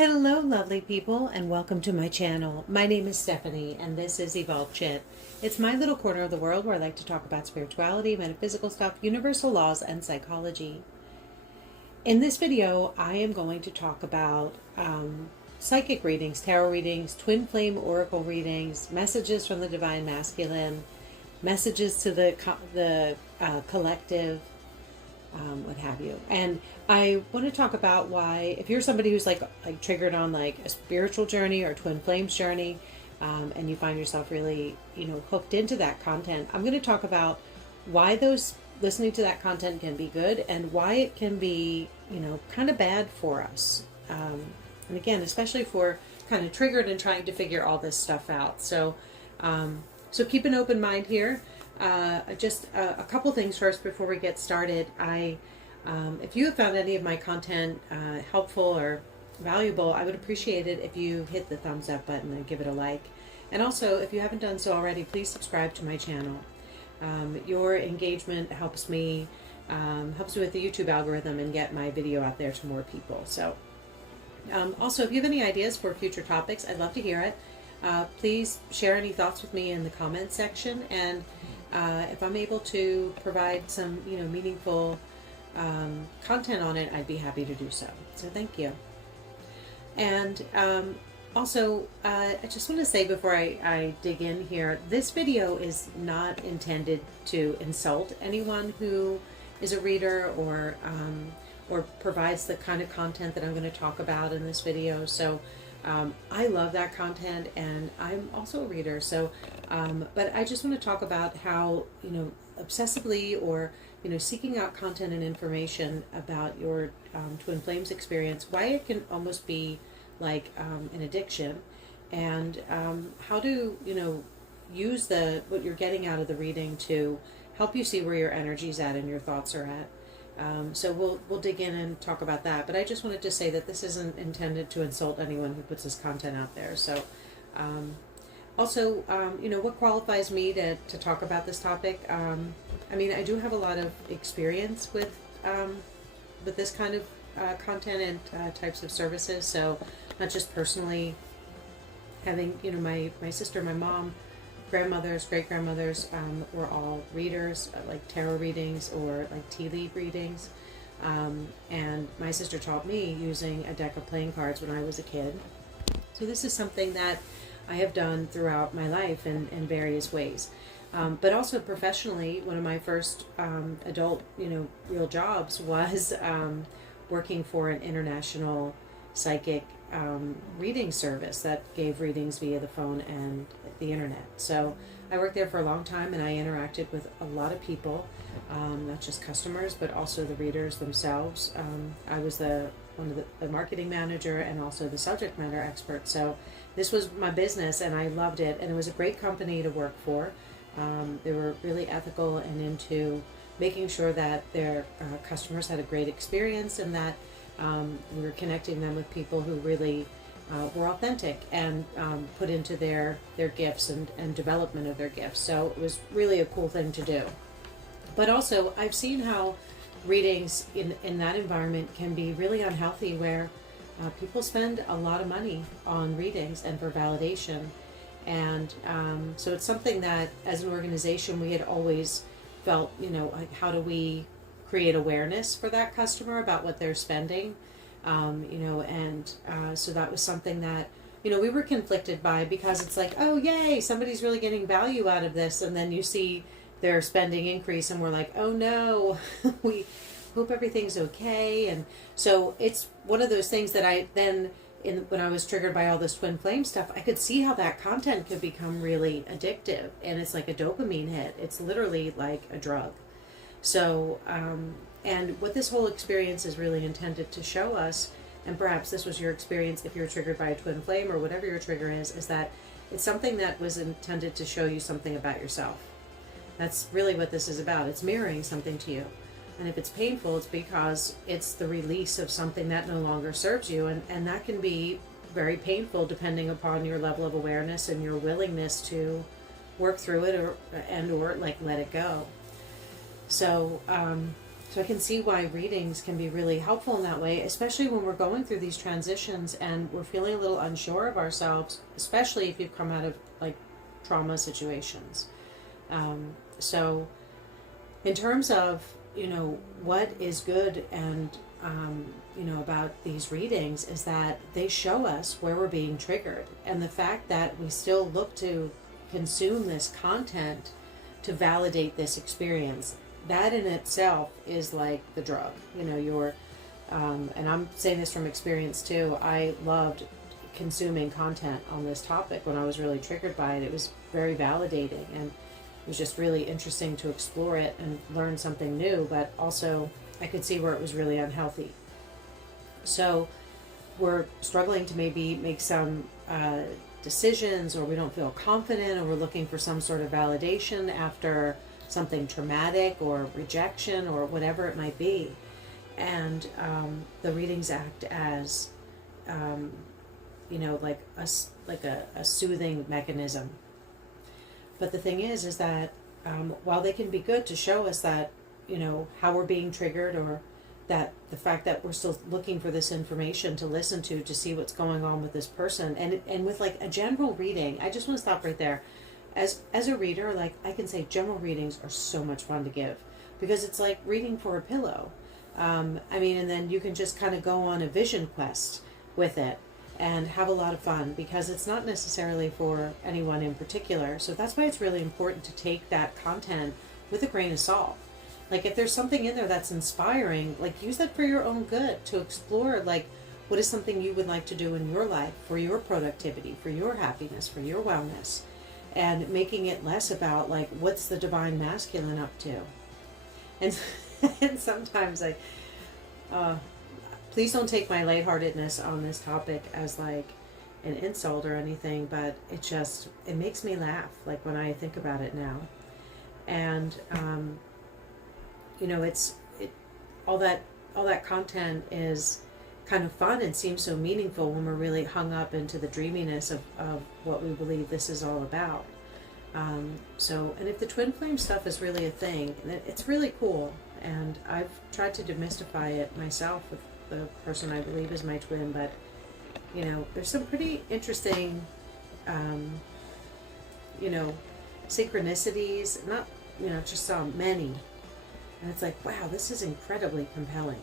Hello, lovely people, and welcome to my channel. My name is Stephanie, and this is Evolved Chit. It's my little corner of the world where I like to talk about spirituality, metaphysical stuff, universal laws, and psychology. In this video, I am going to talk about psychic readings, tarot readings, twin flame oracle readings, messages from the divine masculine, messages to the collective, what have you. And I want to talk about why, if you're somebody who's like triggered on like a spiritual journey or twin flames journey, and you find yourself really, hooked into that content, I'm going to talk about why those listening to that content can be good and why it can be, kind of bad for us. And again, especially if we're kind of triggered and trying to figure all this stuff out. So keep an open mind here. Just a couple things first before we get started. If you have found any of my content helpful or valuable, I would appreciate it if you hit the thumbs up button and give it a like. And also, if you haven't done so already, please subscribe to my channel. Your engagement helps me with the YouTube algorithm and get my video out there to more people. So also, if you have any ideas for future topics, I'd love to hear it. Please share any thoughts with me in the comments section, and if I'm able to provide some, meaningful content on it, I'd be happy to do so. So thank you. And also, I just want to say before I dig in here, this video is not intended to insult anyone who is a reader or provides the kind of content that I'm going to talk about in this video. So I love that content, and I'm also a reader. So, but I just want to talk about how, obsessively or, seeking out content and information about your twin flames experience, why it can almost be like an addiction, and how to, use what you're getting out of the reading to help you see where your energy's at and your thoughts are at. So we'll dig in and talk about that. But I just wanted to say that this isn't intended to insult anyone who puts this content out there. So also, what qualifies me to talk about this topic? I do have a lot of experience with this kind of content and types of services. So not just personally having, my sister, my mom, grandmothers, great-grandmothers were all readers, like tarot readings or like tea leaf readings. And my sister taught me using a deck of playing cards when I was a kid. So this is something that I have done throughout my life in various ways. But also professionally, one of my first adult, real jobs was working for an international psychic reading service that gave readings via the phone and the internet. So I worked there for a long time, and I interacted with a lot of people, not just customers, but also the readers themselves. I was the marketing manager and also the subject matter expert. So this was my business, and I loved it, and it was a great company to work for. They were really ethical and into making sure that their customers had a great experience, and that we were connecting them with people who really were authentic and put into their gifts and development of their gifts. So it was really a cool thing to do. But also, I've seen how readings in that environment can be really unhealthy, where people spend a lot of money on readings and for validation. And so it's something that, as an organization, we had always felt, like, how do we create awareness for that customer about what they're spending, so that was something that, we were conflicted by, because it's like, oh yay, somebody's really getting value out of this, and then you see their spending increase, and we're like, oh no, we hope everything's okay. And so it's one of those things that I then, when I was triggered by all this twin flame stuff, I could see how that content could become really addictive, and it's like a dopamine hit. It's literally like a drug. So, and what this whole experience is really intended to show us, and perhaps this was your experience if you're triggered by a twin flame or whatever your trigger is that it's something that was intended to show you something about yourself. That's really what this is about. It's mirroring something to you. And if it's painful, it's because it's the release of something that no longer serves you. And that can be very painful depending upon your level of awareness and your willingness to work through it or let it go. So So I can see why readings can be really helpful in that way, especially when we're going through these transitions and we're feeling a little unsure of ourselves, especially if you've come out of like trauma situations. So in terms of, what is good and, about these readings is that they show us where we're being triggered. And the fact that we still look to consume this content to validate this experience, that in itself is like the drug. And I'm saying this from experience too. I loved consuming content on this topic when I was really triggered by it. It was very validating, and it was just really interesting to explore it and learn something new, but also I could see where it was really unhealthy. So we're struggling to maybe make some decisions, or we don't feel confident, or we're looking for some sort of validation after something traumatic or rejection or whatever it might be. And the readings act as, like a soothing mechanism. But the thing is that while they can be good to show us that, how we're being triggered, or that the fact that we're still looking for this information to listen to see what's going on with this person, and with like a general reading, I just want to stop right there. As a reader, like I can say general readings are so much fun to give, because it's like reading for a pillow. And then you can just kind of go on a vision quest with it and have a lot of fun, because it's not necessarily for anyone in particular. So that's why it's really important to take that content with a grain of salt. Like if there's something in there that's inspiring, like use that for your own good, to explore like what is something you would like to do in your life for your productivity, for your happiness, for your wellness, and making it less about like what's the divine masculine up to. And and sometimes please don't take my lightheartedness on this topic as like an insult or anything, but it makes me laugh, like when I think about it now. And all that content is kind of fun and seems so meaningful when we're really hung up into the dreaminess of what we believe this is all about. And if the twin flame stuff is really a thing, it's really cool. And I've tried to demystify it myself with the person I believe is my twin, but there's some pretty interesting, synchronicities, not, just some, many. And it's like, wow, this is incredibly compelling.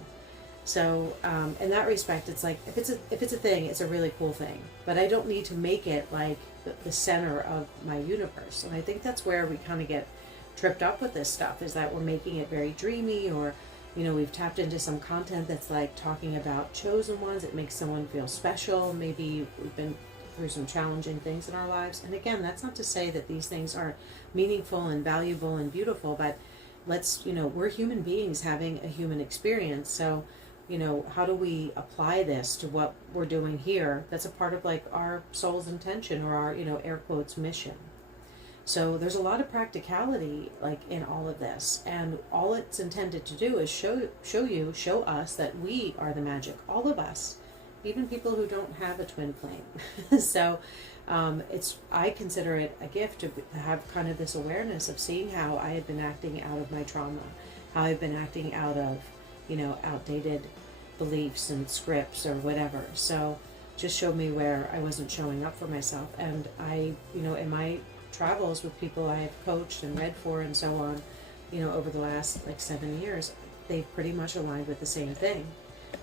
So in that respect, it's like, if it's a thing, it's a really cool thing, but I don't need to make it like the center of my universe. And I think that's where we kind of get tripped up with this stuff, is that we're making it very dreamy, or we've tapped into some content that's like talking about chosen ones. It makes someone feel special. Maybe we've been through some challenging things in our lives. And again, that's not to say that these things aren't meaningful and valuable and beautiful, but we're human beings having a human experience. So, how do we apply this to what we're doing here? That's a part of like our soul's intention, or our, air quotes, mission. So there's a lot of practicality like in all of this, and all it's intended to do is show us that we are the magic, all of us, even people who don't have a twin flame. So I consider it a gift to have kind of this awareness of seeing how I had been acting out of my trauma, how I've been acting out of, outdated beliefs and scripts or whatever. So just showed me where I wasn't showing up for myself. And I, in my travels with people I have coached and read for and so on, over the last like 7 years, they've pretty much aligned with the same thing,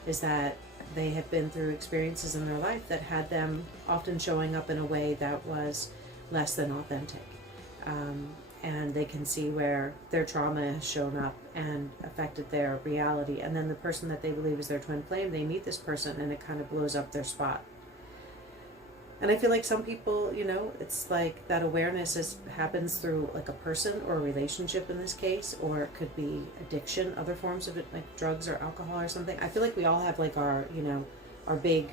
is that they have been through experiences in their life that had them often showing up in a way that was less than authentic. And they can see where their trauma has shown up and affected their reality. And then the person that they believe is their twin flame, they meet this person and it kind of blows up their spot. And I feel like some people, it's like that awareness happens through like a person or a relationship in this case, or it could be addiction, other forms of it, like drugs or alcohol or something. I feel like we all have like our big,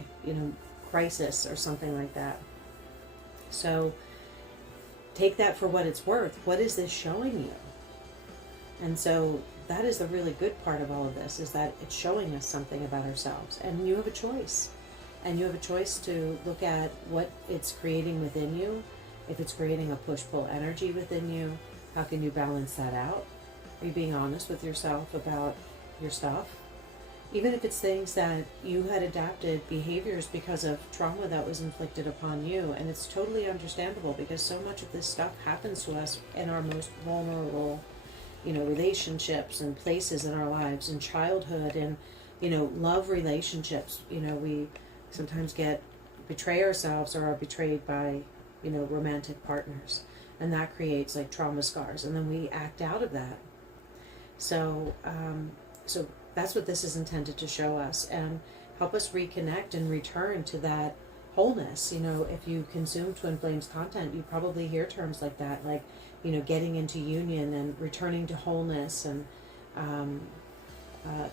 crisis or something like that. So take that for what it's worth. What is this showing you? And so that is the really good part of all of this, is that it's showing us something about ourselves. And you have a choice. And you have a choice to look at what it's creating within you. If it's creating a push-pull energy within you, how can you balance that out? Are you being honest with yourself about, your stuff. Even if it's things that you had adapted behaviors because of trauma that was inflicted upon you. And it's totally understandable because so much of this stuff happens to us in our most vulnerable, relationships and places in our lives, in childhood and, love relationships. We sometimes betray ourselves or are betrayed by, romantic partners. And that creates like trauma scars. And then we act out of that. So that's what this is intended to show us and help us reconnect and return to that wholeness. If you consume Twin Flames content, you probably hear terms like that, like, getting into union and returning to wholeness and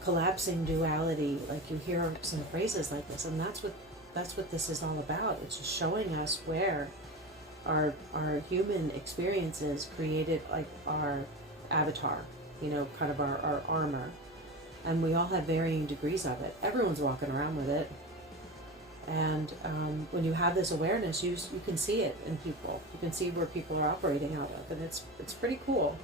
collapsing duality. Like, you hear some phrases like this, and that's what this is all about. It's just showing us where our human experiences created like our avatar, kind of our armor. And we all have varying degrees of it. Everyone's walking around with it. And when you have this awareness, you can see it in people. You can see where people are operating out of. And it's pretty cool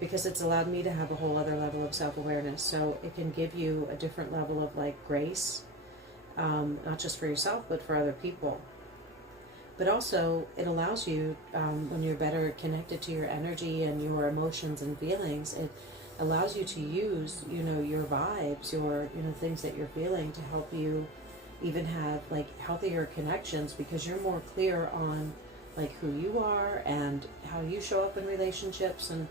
because it's allowed me to have a whole other level of self-awareness. So it can give you a different level of like grace, not just for yourself, but for other people. But also it allows you, when you're better connected to your energy and your emotions and feelings, it allows you to use, your vibes, your, things that you're feeling to help you even have like healthier connections because you're more clear on like who you are and how you show up in relationships and,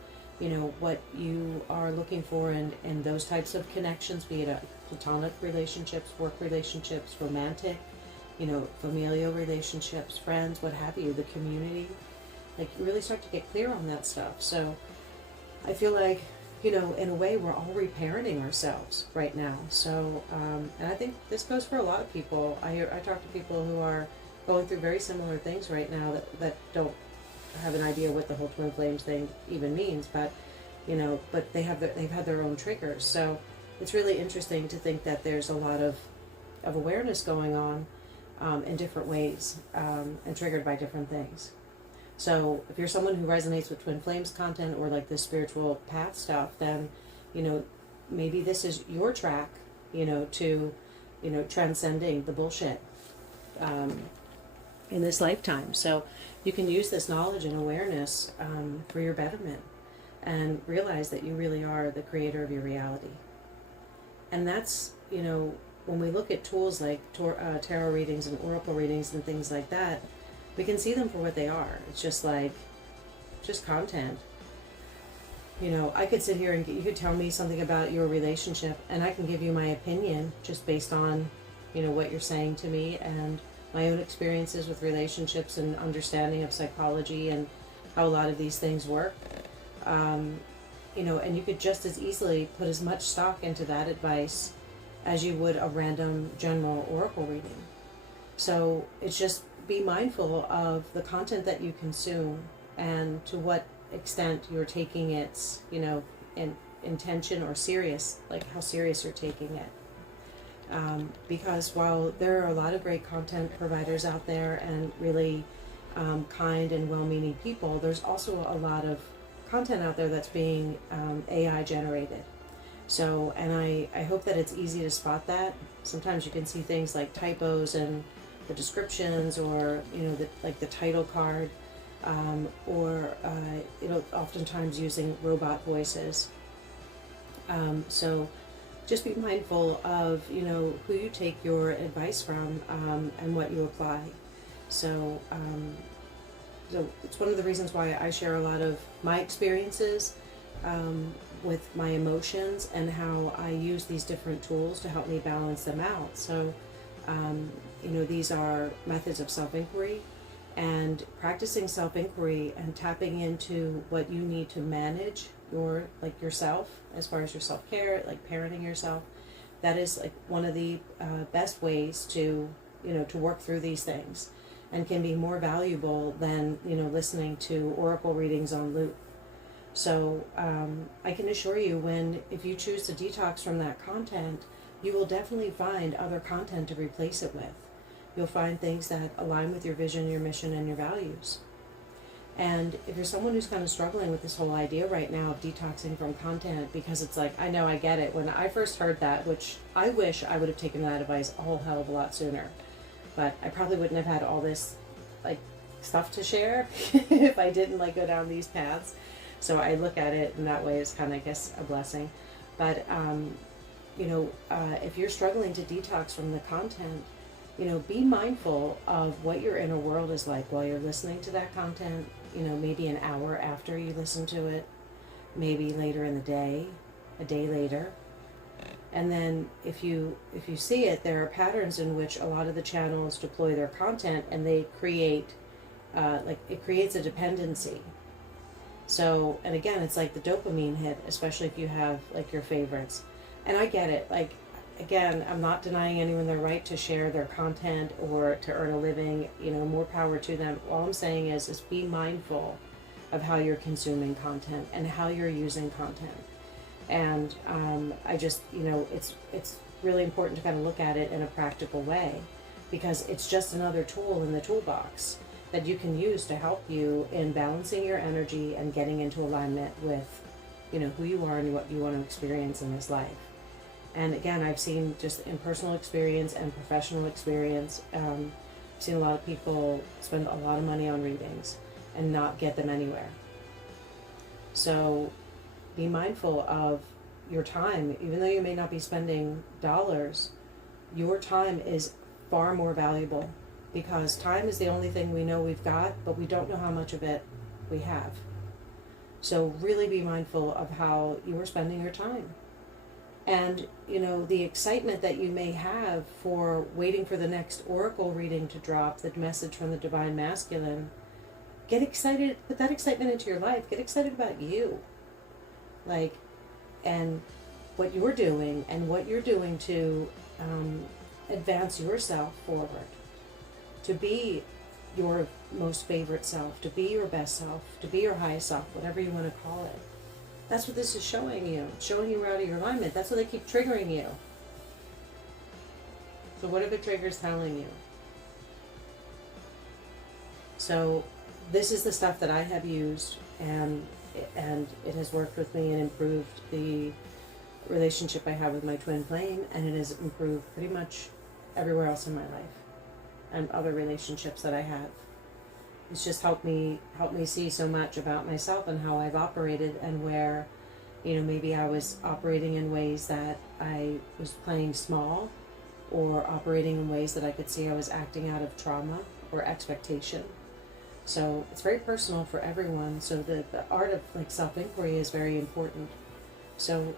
what you are looking for in those types of connections, be it a platonic relationships, work relationships, romantic, familial relationships, friends, what have you, the community. Like, you really start to get clear on that stuff. So I feel like, in a way, we're all reparenting ourselves right now. So, and I think this goes for a lot of people. I talk to people who are going through very similar things right now that don't have an idea what the whole Twin Flames thing even means, but, but they've had their own triggers. So it's really interesting to think that there's a lot of awareness going on in different ways and triggered by different things. So if you're someone who resonates with Twin Flames content or like the spiritual path stuff, then, maybe this is your track, to, transcending the bullshit in this lifetime. So you can use this knowledge and awareness for your betterment and realize that you really are the creator of your reality. And that's, when we look at tools like tarot readings and oracle readings and things like that, we can see them for what they are. It's just content. I could sit here and you could tell me something about your relationship and I can give you my opinion just based on, what you're saying to me and my own experiences with relationships and understanding of psychology and how a lot of these things work. And you could just as easily put as much stock into that advice as you would a random general oracle reading. So it's just be mindful of the content that you consume and to what extent you're taking its, in intention or serious, like how serious you're taking it. Because while there are a lot of great content providers out there and really kind and well-meaning people, there's also a lot of content out there that's being AI generated. So, and I hope that it's easy to spot that. Sometimes you can see things like typos and the descriptions or, the title card, or, oftentimes using robot voices. So just be mindful of, who you take your advice from and what you apply. So, so it's one of the reasons why I share a lot of my experiences with my emotions and how I use these different tools to help me balance them out. So, these are methods of self-inquiry, and practicing self-inquiry and tapping into what you need to manage yourself as far as your self-care, like parenting yourself. That is like one of the best ways to work through these things, and can be more valuable than listening to oracle readings on loop. So I can assure you, if you choose to detox from that content, you will definitely find other content to replace it with. You'll find things that align with your vision, your mission, and your values. And if you're someone who's kind of struggling with this whole idea right now of detoxing from content, because it's like, I know, I get it. When I first heard that, which I wish I would have taken that advice a whole hell of a lot sooner, but I probably wouldn't have had all this like stuff to share if I didn't like go down these paths. So I look at it in that way as kind of, I guess, a blessing. But if you're struggling to detox from the content, be mindful of what your inner world is like while you're listening to that content. Maybe an hour after you listen to it, maybe later in the day, a day later. And then if you see it, there are patterns in which a lot of the channels deploy their content, and they create it creates a dependency. So, and again, it's like the dopamine hit, especially if you have like your favorites. And I get it. Like, again, I'm not denying anyone their right to share their content or to earn a living. More power to them. All I'm saying is be mindful of how you're consuming content and how you're using content. And I just, it's really important to kind of look at it in a practical way, because it's just another tool in the toolbox that you can use to help you in balancing your energy and getting into alignment with, who you are and what you want to experience in this life. And again, I've seen, just in personal experience and professional experience, I've seen a lot of people spend a lot of money on readings and not get them anywhere. So be mindful of your time. Even though you may not be spending dollars, your time is far more valuable, because time is the only thing we know we've got, but we don't know how much of it we have. So really be mindful of how you are spending your time. And, the excitement that you may have for waiting for the next oracle reading to drop, the message from the Divine Masculine, get excited, put that excitement into your life. Get excited about you. And what you're doing and what you're doing to advance yourself forward, to be your most favorite self, to be your best self, to be your highest self, whatever you want to call it. That's what this is showing you. It's showing you out of your alignment. That's what they keep triggering you. So what are the triggers telling you? So this is the stuff that I have used, and it has worked with me and improved the relationship I have with my twin flame, and it has improved pretty much everywhere else in my life and other relationships that I have. It's just helped me see so much about myself and how I've operated, and where, maybe I was operating in ways that I was playing small, or operating in ways that I could see I was acting out of trauma or expectation. So it's very personal for everyone. So the art of self-inquiry is very important. So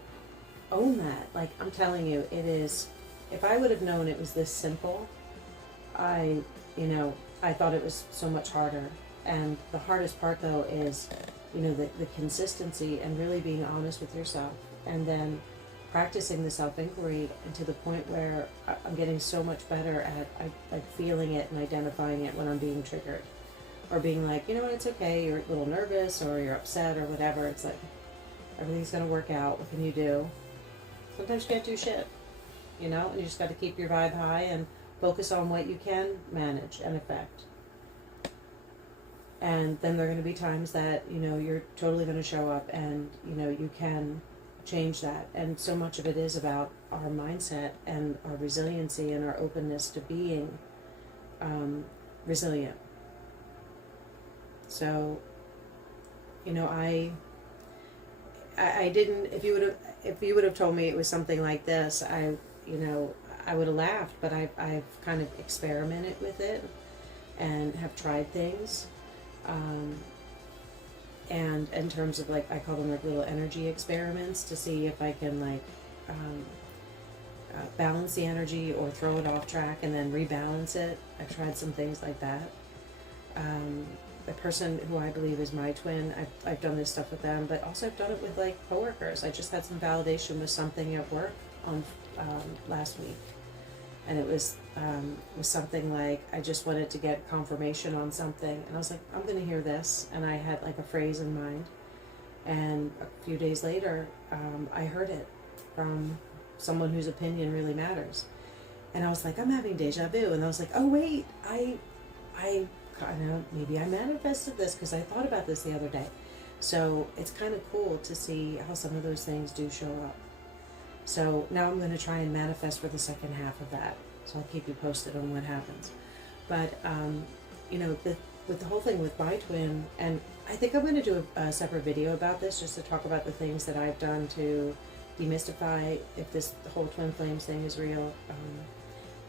own that. I'm telling you, it is. If I would have known it was this simple, I thought it was so much harder. And the hardest part, though, is, the consistency and really being honest with yourself, and then practicing the self-inquiry, and to the point where I'm getting so much better at feeling it and identifying it when I'm being triggered, or being like, it's okay, you're a little nervous or you're upset or whatever. It's like, everything's going to work out. What can you do? Sometimes you can't do shit, and you just got to keep your vibe high and focus on what you can manage and affect. And then there are going to be times that, you're totally going to show up, and, you can change that. And so much of it is about our mindset and our resiliency and our openness to being resilient. So, I didn't, if you would have told me it was something like this, I would have laughed, but I've kind of experimented with it and have tried things. And in terms of I call them little energy experiments, to see if I can balance the energy or throw it off track and then rebalance it. I've tried some things like that. The person who I believe is my twin, I've done this stuff with them, but also I've done it with coworkers. I just had some validation with something at work on last week, and it was something I just wanted to get confirmation on something, and I was like, I'm going to hear this, and I had a phrase in mind, and a few days later, I heard it from someone whose opinion really matters, and I was like, I'm having deja vu, and I was like, oh wait, I kind of, maybe I manifested this because I thought about this the other day. So it's kind of cool to see how some of those things do show up. So now I'm going to try and manifest for the second half of that. So I'll keep you posted on what happens. But, with the whole thing with my twin, and I think I'm going to do a separate video about this just to talk about the things that I've done to demystify if this whole twin flames thing is real,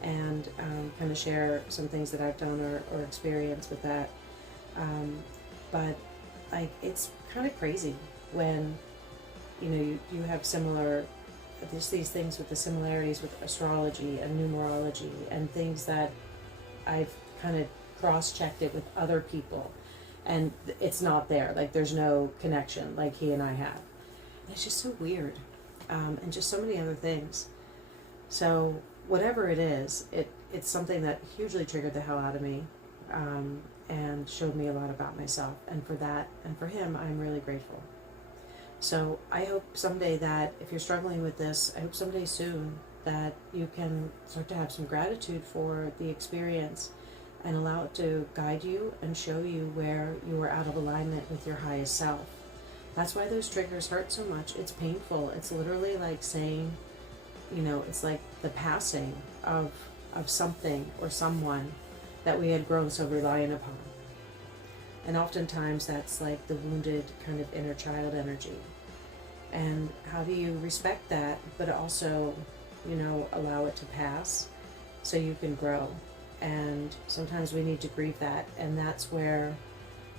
and kind of share some things that I've done or experienced with that. But like, it's kind of crazy when, you have similar, there's these things with the similarities with astrology and numerology and things that I've kind of cross-checked it with other people, and it's not there. Like, there's no connection like he and I have. And it's just so weird, and just so many other things. So whatever it is, it's something that hugely triggered the hell out of me, and showed me a lot about myself. And for that, and for him, I'm really grateful. So I hope someday that if you're struggling with this, I hope someday soon that you can start to have some gratitude for the experience and allow it to guide you and show you where you are out of alignment with your highest self. That's why those triggers hurt so much. It's painful. It's literally like saying, it's like the passing of something or someone that we had grown so reliant upon. And oftentimes that's like the wounded kind of inner child energy. And how do you respect that, but also, allow it to pass so you can grow? And sometimes we need to grieve that. And that's where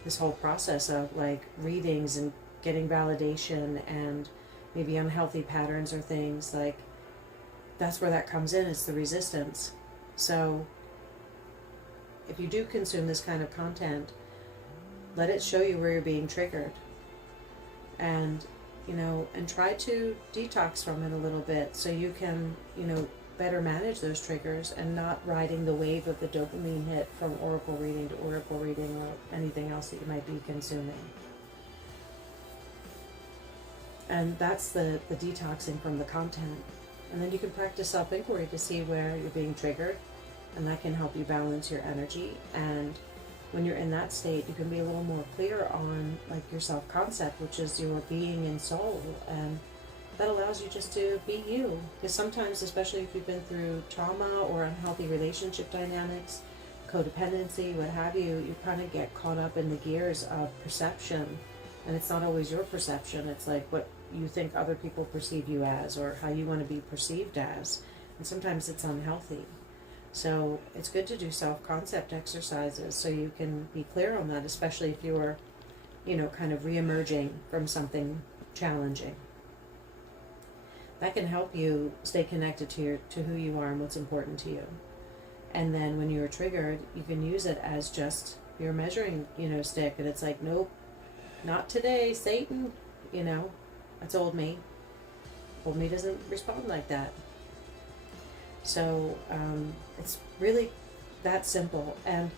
this whole process of like readings and getting validation and maybe unhealthy patterns or things, like, that's where that comes in. It's the resistance. So if you do consume this kind of content, let it show you where you're being triggered, and and try to detox from it a little bit so you can better manage those triggers and not riding the wave of the dopamine hit from oracle reading to oracle reading or anything else that you might be consuming. And that's the detoxing from the content. And then you can practice self-inquiry to see where you're being triggered, and that can help you balance your energy. And when you're in that state, you can be a little more clear on like your self-concept, which is your being and soul, and that allows you just to be you. Because sometimes, especially if you've been through trauma or unhealthy relationship dynamics, codependency, what have you, you kind of get caught up in the gears of perception, and it's not always your perception. It's like what you think other people perceive you as, or how you want to be perceived as, and sometimes it's unhealthy. So it's good to do self-concept exercises so you can be clear on that, especially if you're, kind of re-emerging from something challenging. That can help you stay connected to who you are and what's important to you. And then when you're triggered, you can use it as just your measuring, stick. And it's like, nope, not today, Satan. That's old me. Old me doesn't respond like that. So it's really that simple. And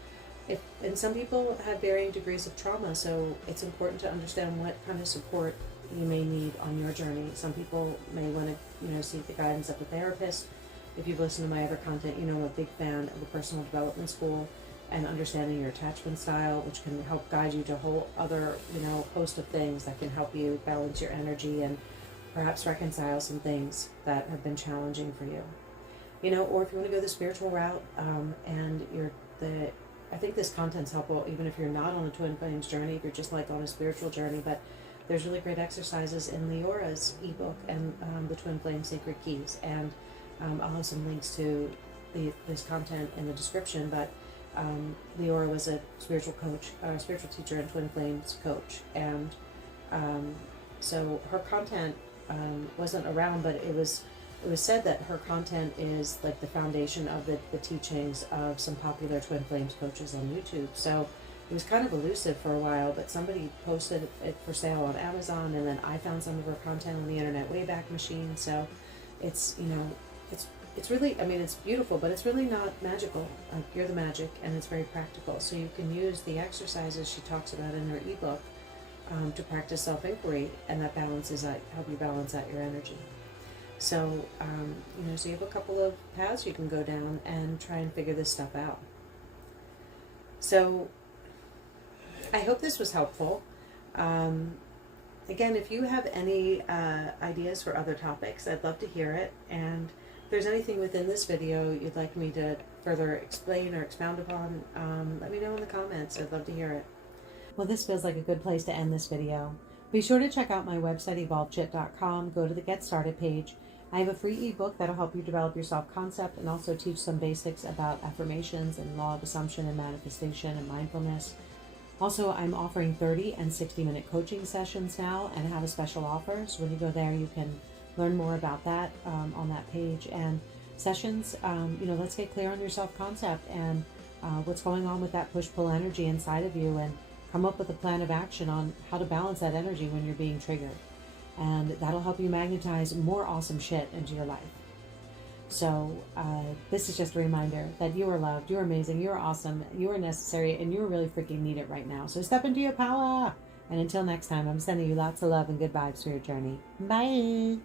some people have varying degrees of trauma, so it's important to understand what kind of support you may need on your journey. Some people may want to, seek the guidance of a therapist. If you've listened to my other content, I'm a big fan of the Personal Development School and understanding your attachment style, which can help guide you to a whole other, host of things that can help you balance your energy and perhaps reconcile some things that have been challenging for you. Or if you want to go the spiritual route, I think this content's helpful even if you're not on a Twin Flames journey, if you're just like on a spiritual journey, but there's really great exercises in Leora's ebook and the Twin Flame Sacred Keys, and I'll have some links to this content in the description, but Leora was a spiritual coach, a spiritual teacher and Twin Flames coach, and so her content wasn't around, but it was said that her content is like the foundation of the teachings of some popular Twin Flames coaches on YouTube. So it was kind of elusive for a while, but somebody posted it for sale on Amazon, and then I found some of her content on the Internet Wayback Machine. So it's really, it's beautiful, but it's really not magical. Like, you're the magic, and it's very practical. So you can use the exercises she talks about in her ebook to practice self-inquiry, and that help you balance out your energy. So, so you have a couple of paths you can go down and try and figure this stuff out. So I hope this was helpful. Again, if you have any ideas for other topics, I'd love to hear it. And if there's anything within this video you'd like me to further explain or expound upon, let me know in the comments. I'd love to hear it. Well, this feels like a good place to end this video. Be sure to check out my website, evolvedchit.com. Go to the Get Started page. I have a free ebook that'll help you develop your self-concept and also teach some basics about affirmations and law of assumption and manifestation and mindfulness. Also, I'm offering 30 and 60-minute coaching sessions now and have a special offer. So when you go there, you can learn more about that on that page. And sessions, let's get clear on your self-concept and what's going on with that push-pull energy inside of you, and come up with a plan of action on how to balance that energy when you're being triggered. And that'll help you magnetize more awesome shit into your life. So this is just a reminder that you are loved, you're amazing, you're awesome, you are necessary, and you really freaking need it right now. So step into your power. And until next time, I'm sending you lots of love and good vibes for your journey. Bye.